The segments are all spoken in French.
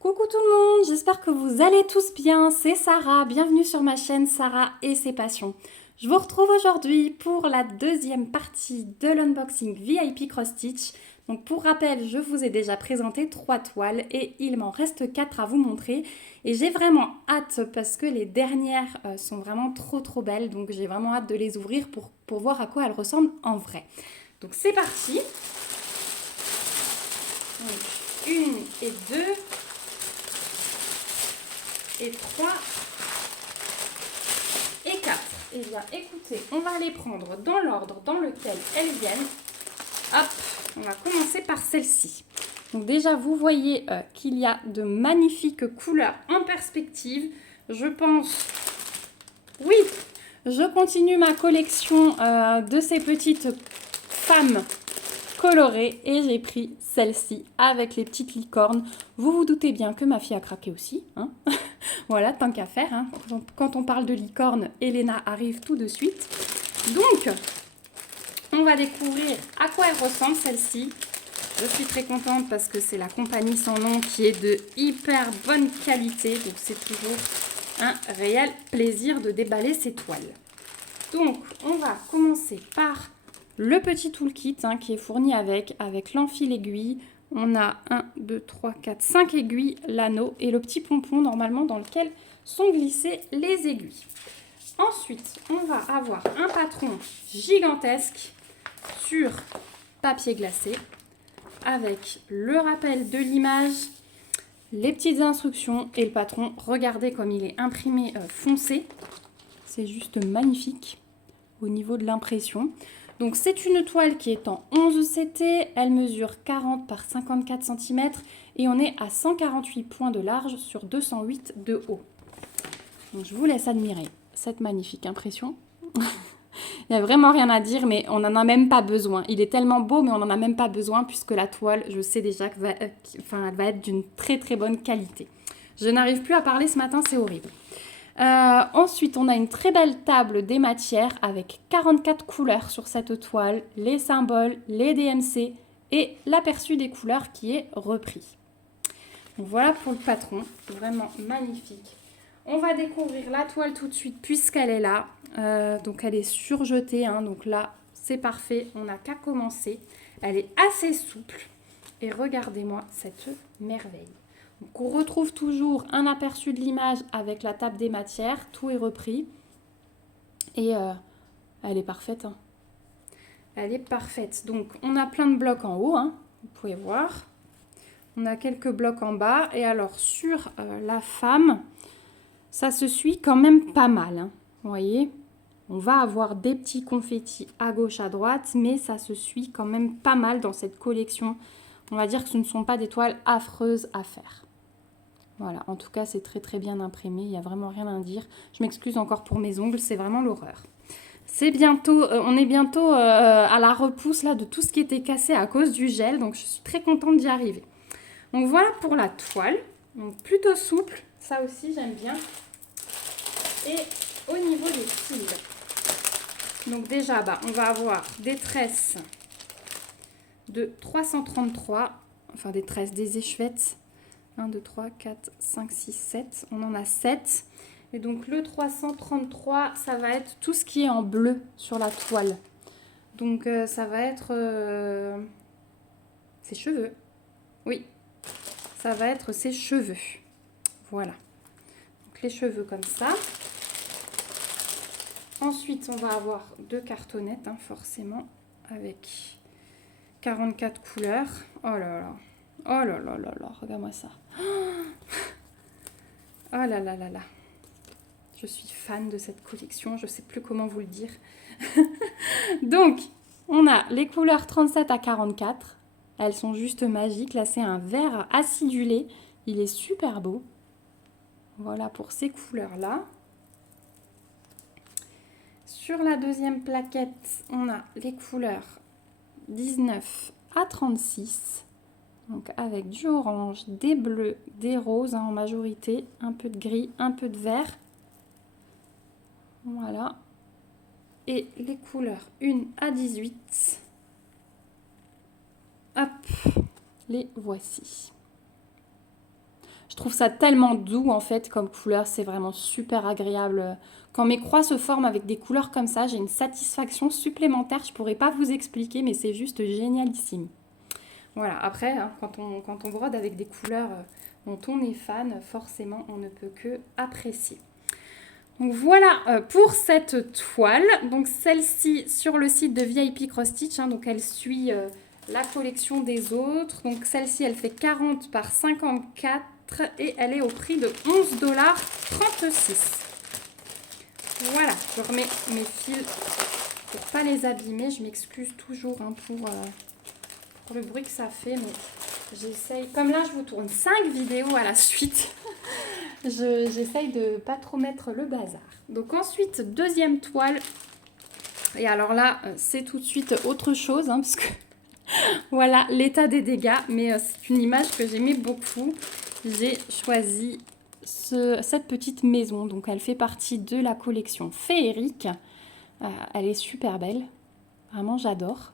Coucou tout le monde, j'espère que vous allez tous bien, c'est Sarah, bienvenue sur ma chaîne Sarah et ses passions. Je vous retrouve aujourd'hui pour la deuxième partie de l'unboxing VIP Cross Stitch. Donc pour rappel, je vous ai déjà présenté 3 toiles et il m'en reste 4 à vous montrer. Et j'ai vraiment hâte parce que les dernières sont vraiment trop belles, donc j'ai vraiment hâte de les ouvrir pour voir à quoi elles ressemblent en vrai. Donc c'est parti. Donc, 1 et 2 et 3 et 4. Eh bien, écoutez, on va les prendre dans l'ordre dans lequel elles viennent. Hop, on va commencer par celle-ci. Donc déjà, vous voyez qu'il y a de magnifiques couleurs en perspective. Je pense... Oui, je continue ma collection de ces petites femmes colorées et j'ai pris celle-ci avec les petites licornes. Vous vous doutez bien que ma fille a craqué aussi, hein. Voilà, tant qu'à faire, hein. Quand on parle de licorne, Elena arrive tout de suite. Donc, on va découvrir à quoi elle ressemble celle-ci. Je suis très contente parce que c'est la compagnie sans nom qui est de hyper bonne qualité. Donc, c'est toujours un réel plaisir de déballer ces toiles. Donc, on va commencer par le petit toolkit qui est fourni avec l'enfil aiguille. On a 1, 2, 3, 4, 5 aiguilles, l'anneau et le petit pompon normalement dans lequel sont glissées les aiguilles. Ensuite, on va avoir un patron gigantesque sur papier glacé avec le rappel de l'image, les petites instructions et le patron. Regardez comme il est imprimé foncé. C'est juste magnifique au niveau de l'impression. Donc c'est une toile qui est en 11 CT, elle mesure 40 par 54 cm et on est à 148 points de large sur 208 de haut. Donc je vous laisse admirer cette magnifique impression. Il n'y a vraiment rien à dire, mais on n'en a même pas besoin. Il est tellement beau, mais on n'en a même pas besoin puisque la toile, je sais déjà qu'elle va être d'une très bonne qualité. Je n'arrive plus à parler ce matin, c'est horrible. Ensuite, on a une très belle table des matières avec 44 couleurs sur cette toile, les symboles, les DMC et l'aperçu des couleurs qui est repris. Donc voilà pour le patron, vraiment magnifique. On va découvrir la toile tout de suite puisqu'elle est là. Donc elle est surjetée, donc là c'est parfait, on n'a qu'à commencer. Elle est assez souple et regardez-moi cette merveille. Donc on retrouve toujours un aperçu de l'image avec la table des matières, tout est repris. Et elle est parfaite. Elle est parfaite. Donc on a plein de blocs en haut, vous pouvez voir. On a quelques blocs en bas. Et alors sur la femme, ça se suit quand même pas mal. Vous voyez, on va avoir des petits confettis à gauche, à droite, mais ça se suit quand même pas mal dans cette collection. On va dire que ce ne sont pas des toiles affreuses à faire. Voilà, en tout cas, c'est très bien imprimé. Il n'y a vraiment rien à dire. Je m'excuse encore pour mes ongles, c'est vraiment l'horreur. C'est bientôt, on est bientôt à la repousse là, de tout ce qui était cassé à cause du gel. Donc, je suis très contente d'y arriver. Donc, voilà pour la toile. Donc, plutôt souple. Ça aussi, j'aime bien. Et au niveau des fils. Donc, déjà, on va avoir des tresses de 333. Enfin, des tresses, des échevettes. 1, 2, 3, 4, 5, 6, 7. On en a 7. Et donc le 333, ça va être tout ce qui est en bleu sur la toile. Donc ça va être ses cheveux. Oui, ça va être ses cheveux. Voilà. Donc les cheveux comme ça. Ensuite, on va avoir 2 cartonnettes, forcément, avec 44 couleurs. Oh là là. Oh là là là là, regarde-moi ça. Oh là là là là. Je suis fan de cette collection, je ne sais plus comment vous le dire. Donc, on a les couleurs 37 à 44. Elles sont juste magiques. Là, c'est un vert acidulé. Il est super beau. Voilà pour ces couleurs-là. Sur la deuxième plaquette, on a les couleurs 19 à 36. Donc avec du orange, des bleus, des roses en majorité, un peu de gris, un peu de vert. Voilà. Et les couleurs 1 à 18. Hop, les voici. Je trouve ça tellement doux en fait comme couleur, c'est vraiment super agréable. Quand mes croix se forment avec des couleurs comme ça, j'ai une satisfaction supplémentaire. Je pourrais pas vous expliquer, mais c'est juste génialissime. Voilà, après, hein, quand on brode avec des couleurs dont on est fan, forcément, on ne peut que apprécier. Donc voilà pour cette toile. Donc celle-ci sur le site de VIP Cross Stitch, hein, donc elle suit la collection des autres. Donc celle-ci, elle fait 40 par 54 et elle est au prix de 11,36 $. Voilà, je remets mes fils pour pas les abîmer. Je m'excuse toujours hein, pour le bruit que ça fait, mais j'essaye. Comme là, je vous tourne 5 vidéos à la suite. J'essaye de pas trop mettre le bazar. Donc ensuite, deuxième toile. Et alors là, c'est tout de suite autre chose, hein, parce que voilà l'état des dégâts. Mais c'est une image que j'aimais beaucoup. J'ai choisi cette petite maison. Donc elle fait partie de la collection féerique. Elle est super belle. Vraiment, j'adore.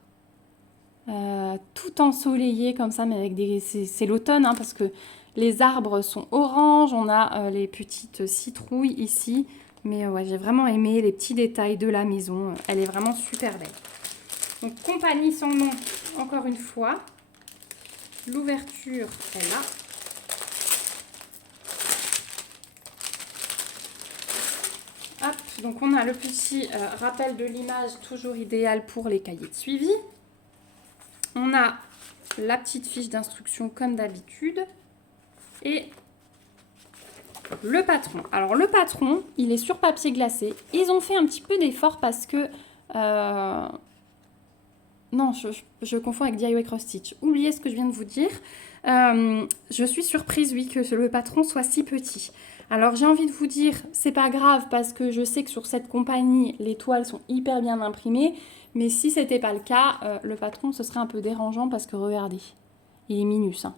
Tout ensoleillé comme ça, mais avec des... C'est l'automne, hein, parce que les arbres sont orange. On a les petites citrouilles ici. Mais ouais, j'ai vraiment aimé les petits détails de la maison. Elle est vraiment super belle. Donc, compagnie sans nom, encore une fois. L'ouverture est là. Hop, donc on a le petit rappel de l'image, toujours idéal pour les cahiers de suivi. On a la petite fiche d'instruction comme d'habitude. Et le patron. Alors le patron, il est sur papier glacé. Ils ont fait un petit peu d'effort parce que... Non, je confonds avec DIY Cross Stitch. Oubliez ce que je viens de vous dire. Je suis surprise, oui, que le patron soit si petit. Alors j'ai envie de vous dire, c'est pas grave parce que je sais que sur cette compagnie, les toiles sont hyper bien imprimées. Mais si c'était pas le cas, le patron, ce serait un peu dérangeant parce que regardez, il est minus. Hein.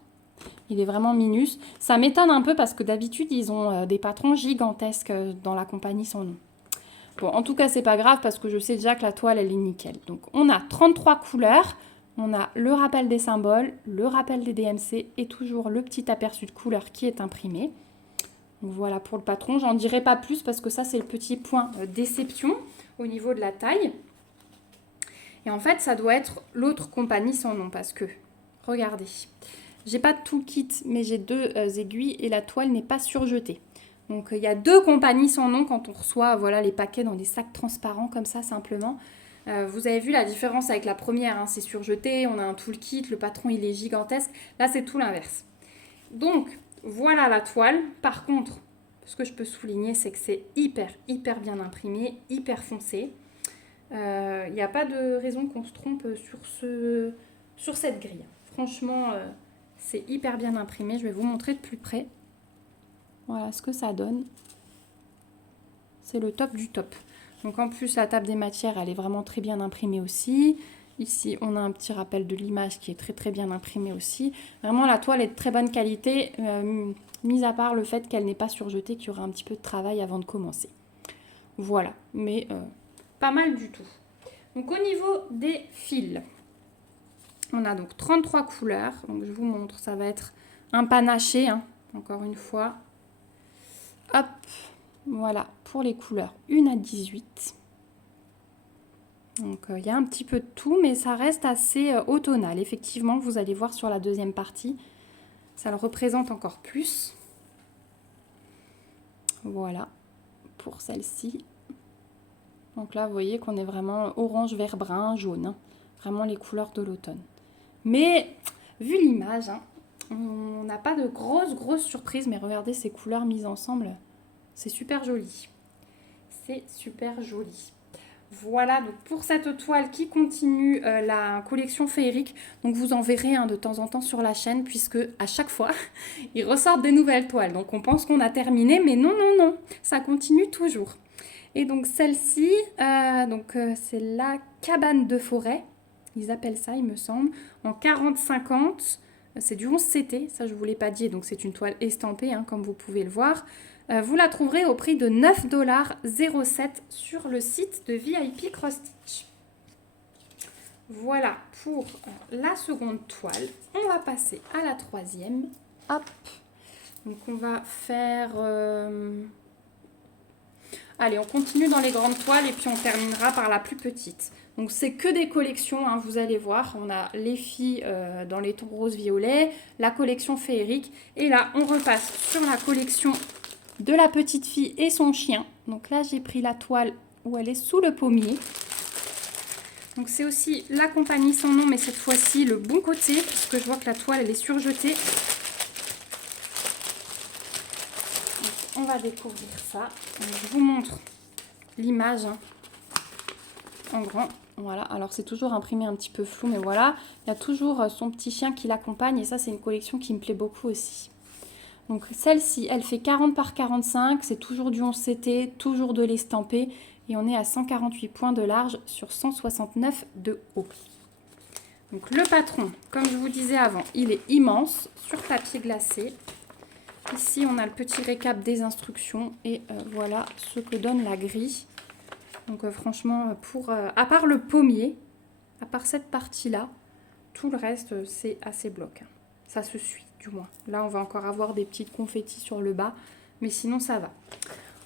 Il est vraiment minus. Ça m'étonne un peu parce que d'habitude, ils ont des patrons gigantesques dans la compagnie sans nom. Bon, en tout cas, c'est pas grave parce que je sais déjà que la toile, elle est nickel. Donc, on a 33 couleurs. On a le rappel des symboles, le rappel des DMC et toujours le petit aperçu de couleur qui est imprimé. Donc, voilà pour le patron. J'en dirai pas plus parce que ça, c'est le petit point déception au niveau de la taille. Et en fait, ça doit être l'autre compagnie sans nom parce que, regardez, j'ai pas tout le kit, mais j'ai 2 aiguilles et la toile n'est pas surjetée. Donc, il y a 2 compagnies sans nom quand on reçoit voilà, les paquets dans des sacs transparents comme ça, simplement. Vous avez vu la différence avec la première, hein, c'est surjeté, on a un toolkit, le patron, il est gigantesque. Là, c'est tout l'inverse. Donc, voilà la toile. Par contre, ce que je peux souligner, c'est que c'est hyper bien imprimé, hyper foncé. Il n'y a pas de raison qu'on se trompe sur cette grille. Franchement, c'est hyper bien imprimé. Je vais vous montrer de plus près. Voilà ce que ça donne. C'est le top du top. Donc en plus, la table des matières, elle est vraiment très bien imprimée aussi. Ici, on a un petit rappel de l'image qui est très bien imprimé aussi. Vraiment, la toile est de très bonne qualité, mis à part le fait qu'elle n'est pas surjetée, qu'il y aura un petit peu de travail avant de commencer. Voilà, mais pas mal du tout. Donc au niveau des fils, on a donc 33 couleurs. Donc je vous montre, ça va être un panaché, hein, encore une fois. Hop, voilà, pour les couleurs 1 à 18. Donc il y a un petit peu de tout, mais ça reste assez automnal. Effectivement, vous allez voir sur la deuxième partie, ça le représente encore plus. Voilà, pour celle-ci. Donc là, vous voyez qu'on est vraiment orange, vert, brun, jaune. Hein. Vraiment les couleurs de l'automne. Mais, vu l'image, hein, on n'a pas de grosses surprises. Mais regardez ces couleurs mises ensemble. C'est super joli. C'est super joli. Voilà, donc pour cette toile qui continue la collection féerique. Donc vous en verrez hein, de temps en temps sur la chaîne, puisque à chaque fois, ils ressortent des nouvelles toiles. Donc on pense qu'on a terminé, mais non, ça continue toujours. Et donc celle-ci, c'est la cabane de forêt. Ils appellent ça, il me semble, en 40-50. C'est du 11 CT, ça je ne vous l'ai pas dit, donc c'est une toile estampée, hein, comme vous pouvez le voir. Vous la trouverez au prix de 9,07 $ sur le site de VIP Cross Stitch. Voilà pour la seconde toile. On va passer à la troisième. Hop, Donc on va faire... Allez, on continue dans les grandes toiles et puis on terminera par la plus petite. Donc c'est que des collections, hein, vous allez voir. On a les filles dans les tons rose-violet, la collection féerique. Et là, on repasse sur la collection de la petite fille et son chien. Donc là, j'ai pris la toile où elle est sous le pommier. Donc c'est aussi la compagnie sans nom, mais cette fois-ci le bon côté, puisque je vois que la toile elle est surjetée. Donc, on va découvrir ça. Donc, je vous montre l'image hein, en grand. Voilà, alors c'est toujours imprimé un petit peu flou, mais voilà. Il y a toujours son petit chien qui l'accompagne et ça c'est une collection qui me plaît beaucoup aussi. Donc celle-ci, elle fait 40 par 45, c'est toujours du 11 CT, toujours de l'estampé. Et on est à 148 points de large sur 169 de haut. Donc le patron, comme je vous disais avant, il est immense sur papier glacé. Ici, on a le petit récap des instructions et voilà ce que donne la grille. Donc franchement, à part le pommier, à part cette partie-là, tout le reste, c'est assez bloc. Ça se suit, du moins. Là, on va encore avoir des petites confettis sur le bas, mais sinon, ça va.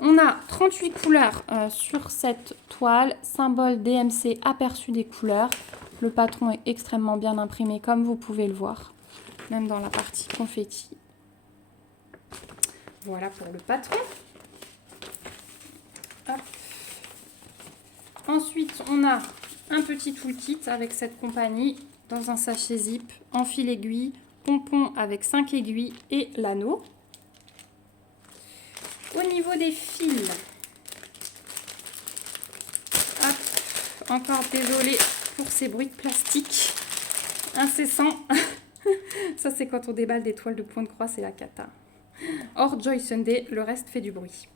On a 38 couleurs sur cette toile, symbole DMC aperçu des couleurs. Le patron est extrêmement bien imprimé comme vous pouvez le voir, même dans la partie confetti. Voilà pour le patron. Hop. Ensuite, on a un petit toolkit avec cette compagnie dans un sachet zip, en fil aiguille, pompon avec 5 aiguilles et l'anneau. Au niveau des fils, hop, encore désolée pour ces bruits de plastique incessants. Ça, c'est quand on déballe des toiles de point de croix, c'est la cata. Hors Joy Sunday, le reste fait du bruit.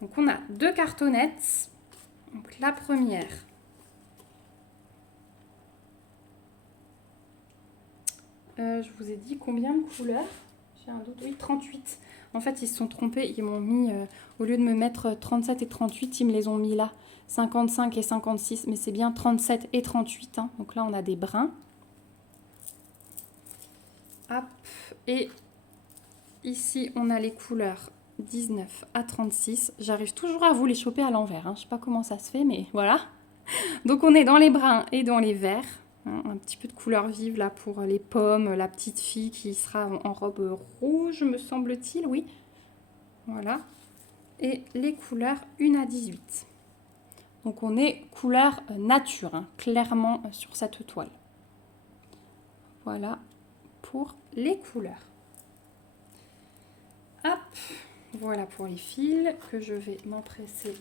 Donc, on a 2 cartonnettes. Donc, la première. Je vous ai dit combien de couleurs? J'ai un doute. Oui, 38. En fait, ils se sont trompés. Ils m'ont mis, au lieu de me mettre 37 et 38, ils me les ont mis là. 55 et 56. Mais c'est bien 37 et 38. Hein. Donc là, on a des brins. Hop. Et ici, on a les couleurs 19 à 36. J'arrive toujours à vous les choper à l'envers. Hein. Je ne sais pas comment ça se fait, mais voilà. Donc, on est dans les bruns et dans les verts. Un petit peu de couleur vive là pour les pommes, la petite fille qui sera en robe rouge, me semble-t-il, oui. Voilà. Et les couleurs 1 à 18. Donc on est couleur nature, hein, clairement sur cette toile. Voilà pour les couleurs. Hop, voilà pour les fils que je vais m'empresser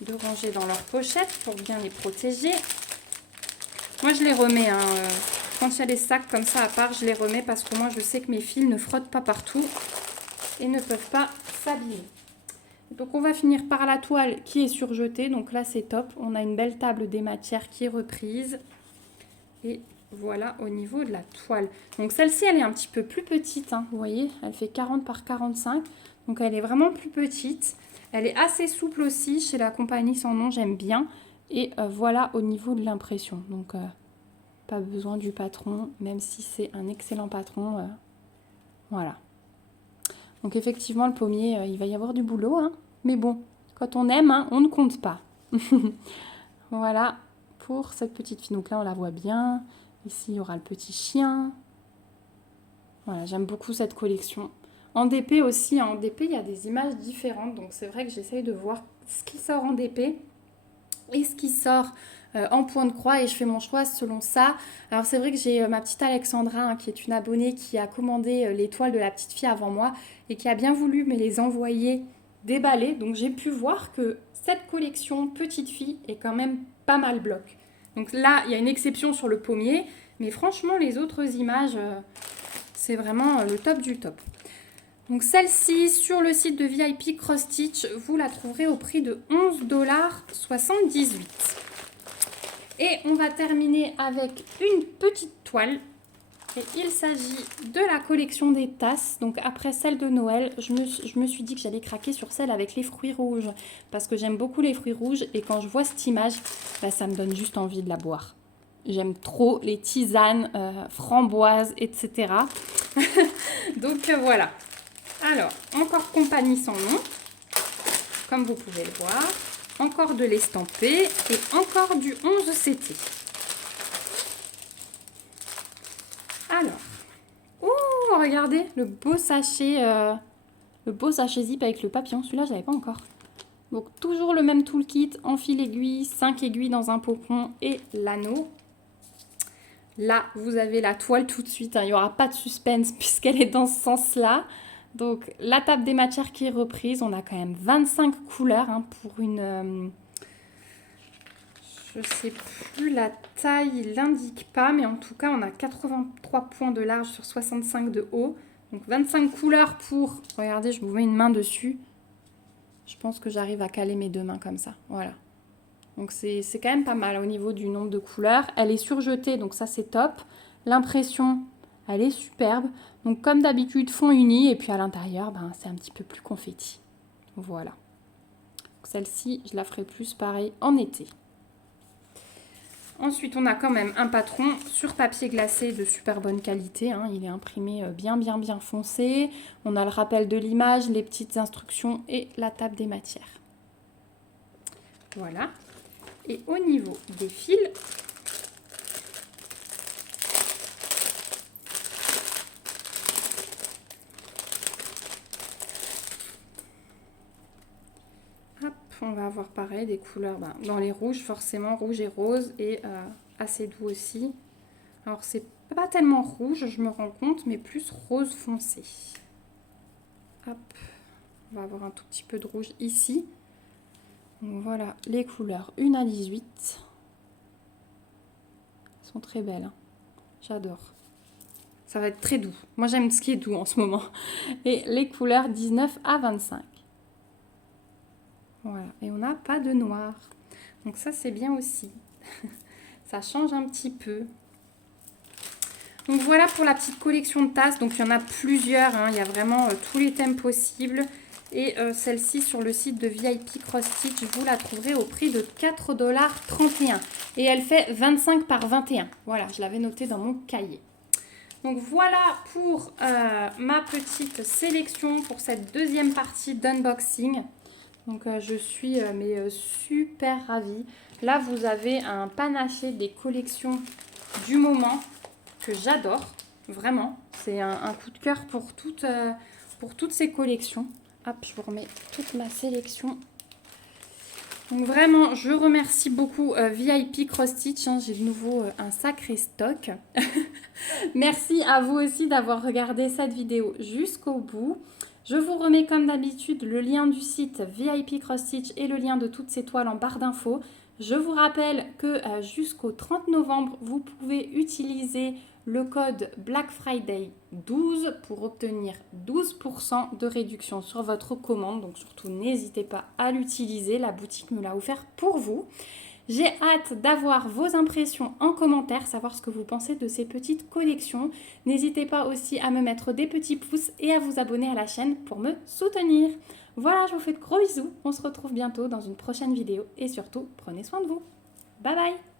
de ranger dans leur pochette pour bien les protéger. Moi, je les remets. Hein. Quand il y a des sacs comme ça à part, je les remets parce que moi, je sais que mes fils ne frottent pas partout et ne peuvent pas s'abîmer. Donc, on va finir par la toile qui est surjetée. Donc là, c'est top. On a une belle table des matières qui est reprise. Et voilà au niveau de la toile. Donc, celle-ci, elle est un petit peu plus petite. Hein. Vous voyez, elle fait 40 par 45. Donc, elle est vraiment plus petite. Elle est assez souple aussi. Chez la compagnie sans nom, j'aime bien. Et voilà au niveau de l'impression. Donc, pas besoin du patron, même si c'est un excellent patron. Voilà. Donc, effectivement, le pommier, il va y avoir du boulot. Hein. Mais bon, quand on aime, hein, on ne compte pas. Voilà pour cette petite fille. Donc là, on la voit bien. Ici, il y aura le petit chien. Voilà, j'aime beaucoup cette collection. En DP aussi. Hein. En DP, il y a des images différentes. Donc, c'est vrai que j'essaye de voir ce qui sort en DP. Et ce qui sort en point de croix et je fais mon choix selon ça. Alors c'est vrai que j'ai ma petite Alexandra hein, qui est une abonnée qui a commandé les toiles de la petite fille avant moi et qui a bien voulu me les envoyer déballées. Donc j'ai pu voir que cette collection petite fille est quand même pas mal bloc. Donc là il y a une exception sur le pommier, mais franchement les autres images c'est vraiment le top du top. Donc celle-ci, sur le site de VIP Cross Stitch, vous la trouverez au prix de 11,78 $. Et on va terminer avec une petite toile. Et il s'agit de la collection des tasses. Donc après celle de Noël, je me suis dit que j'allais craquer sur celle avec les fruits rouges. Parce que j'aime beaucoup les fruits rouges. Et quand je vois cette image, bah, ça me donne juste envie de la boire. J'aime trop les tisanes, framboises, etc. Donc voilà. Alors, encore Compagnie sans nom, comme vous pouvez le voir. Encore de l'estampé et encore du 11 CT. Alors, oh, regardez le beau sachet zip avec le papillon. Celui-là, je l'avais pas encore. Donc, toujours le même toolkit en fil aiguille, 5 aiguilles dans un popon et l'anneau. Là, vous avez la toile tout de suite. Hein. Il n'y aura pas de suspense puisqu'elle est dans ce sens-là. Donc, la table des matières qui est reprise. On a quand même 25 couleurs hein, pour une... je ne sais plus la taille, il ne l'indique pas. Mais en tout cas, on a 83 points de large sur 65 de haut. Donc, 25 couleurs pour... Regardez, je vous mets une main dessus. Je pense que j'arrive à caler mes deux mains comme ça. Voilà. Donc c'est quand même pas mal au niveau du nombre de couleurs. Elle est surjetée, donc ça c'est top. L'impression, elle est superbe. Donc comme d'habitude, fond uni. Et puis à l'intérieur, ben, c'est un petit peu plus confetti. Voilà. Celle-ci, je la ferai plus pareil en été. Ensuite, on a quand même un patron sur papier glacé de super bonne qualité. Hein. Il est imprimé bien foncé. On a le rappel de l'image, les petites instructions et la table des matières. Voilà. Et au niveau des fils, hop, on va avoir pareil des couleurs dans les rouges, forcément rouge et rose et assez doux aussi. Alors c'est pas tellement rouge, je me rends compte, mais plus rose foncé. Hop, on va avoir un tout petit peu de rouge ici. Donc voilà les couleurs 1 à 18. Elles sont très belles, hein. J'adore. Ça va être très doux. Moi j'aime ce qui est doux en ce moment. Et les couleurs 19 à 25. Voilà, et on n'a pas de noir. Donc ça c'est bien aussi. Ça change un petit peu. Donc voilà pour la petite collection de tasses. Donc il y en a plusieurs, hein. Il y a vraiment tous les thèmes possibles. Et celle-ci sur le site de VIP Cross Stitch, vous la trouverez au prix de 4,31 $. Et elle fait 25 par 21. Voilà, je l'avais noté dans mon cahier. Donc voilà pour ma petite sélection pour cette deuxième partie d'unboxing. Donc je suis super ravie. Là vous avez un panaché des collections du moment que j'adore. Vraiment, c'est un coup de cœur pour toutes ces collections. Hop, je vous remets toute ma sélection. Donc vraiment, je remercie beaucoup VIP Cross Stitch. Hein, j'ai de nouveau un sacré stock. Merci à vous aussi d'avoir regardé cette vidéo jusqu'au bout. Je vous remets comme d'habitude le lien du site VIP Cross Stitch et le lien de toutes ces toiles en barre d'infos. Je vous rappelle que jusqu'au 30 novembre, vous pouvez utiliser le code Black Friday 12 pour obtenir 12% de réduction sur votre commande. Donc surtout, n'hésitez pas à l'utiliser. La boutique me l'a offert pour vous. J'ai hâte d'avoir vos impressions en commentaire, savoir ce que vous pensez de ces petites collections. N'hésitez pas aussi à me mettre des petits pouces et à vous abonner à la chaîne pour me soutenir. Voilà, je vous fais de gros bisous. On se retrouve bientôt dans une prochaine vidéo et surtout, prenez soin de vous. Bye bye!